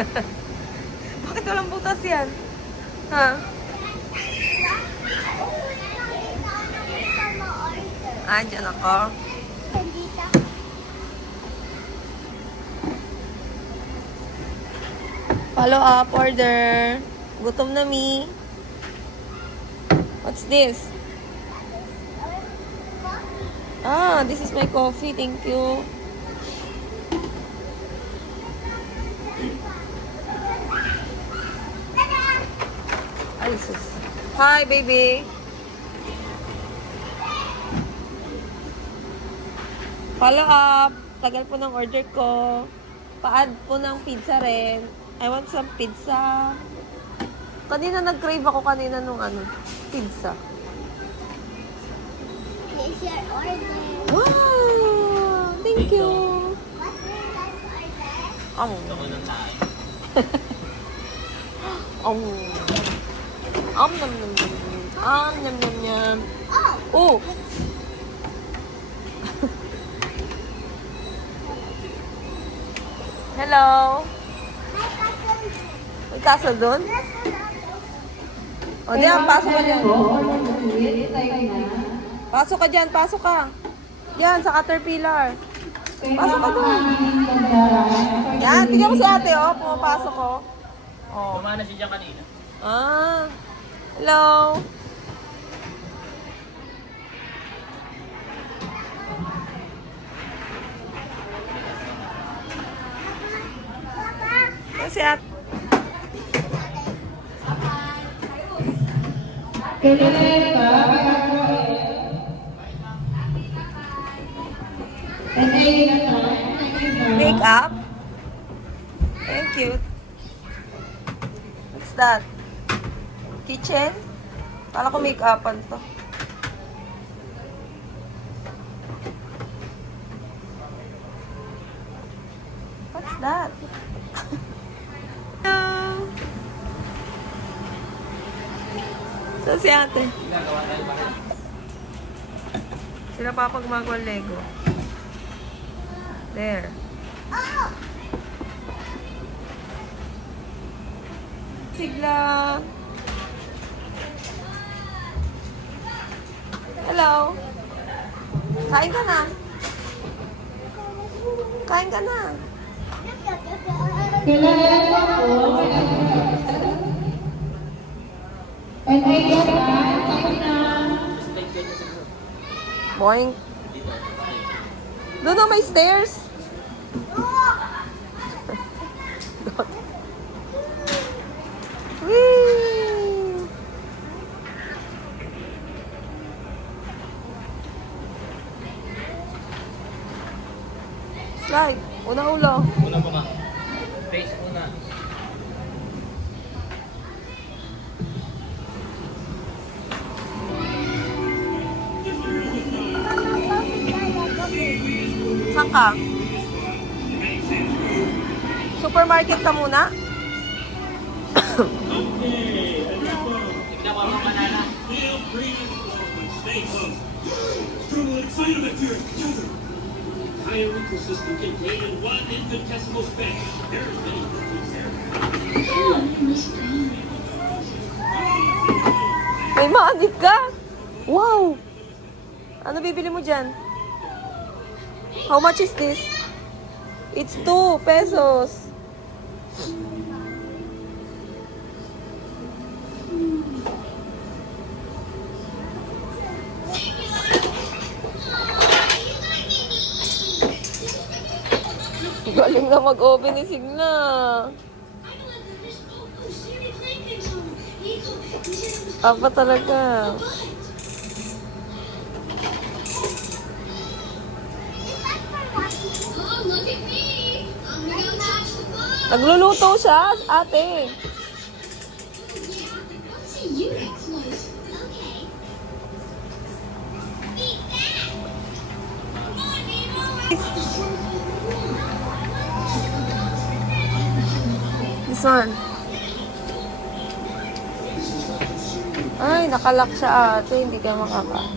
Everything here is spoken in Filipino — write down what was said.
Bakit walang butas yan? Ha? Ah, dyan ako. Follow up order. Gutom na mi. What's this? Ah, this is my coffee. Thank you. Ay, sus. Hi, baby. Follow up. Tagal po ng order ko. Pa-add po ng pizza rin. I want some pizza. Kanina nag-crave ako kanina nung pizza. Here's your order. Wow! Thank you. What's your last order? Ang. Ang. Nam nam nam. Nam nam nam. Oh! Oh! Hello. My cousin. May kaso doon? O, diyan, pasok ka dyan. Pasok ka dyan, pasok ka. Diyan, sa Caterpillar. Pasok ka doon. Yan, tingnan mo si ate, oh. Pumapasok, oh. Oh. Kumana siya dyan kanina. Ah. Hello. Si ate. Make up? Thank you. What's that? Kitchen? Kala ko make upan to. What's that? Hello. So si ate. Sila pa pag magawa Lego. There. Sigla. Hello. Kain ka na. Kain ka na. Boing. Doon na may stairs. Whee! Slide. Una ulo. Una po ka. Face una. Saan ka? Supermarket ka muna? Tignan ko ang banana. Entire ecosystem contained in one infinitesimal space. There is many things there. May maanit ka? Wow! Ano bibili mo dyan? How much is this? It's 2 pesos. Galing na mag-oven ni Signa. Apa talaga? Nagluluto siya, ate. This one. Ay, nakalak siya ate. Hindi ka makaka.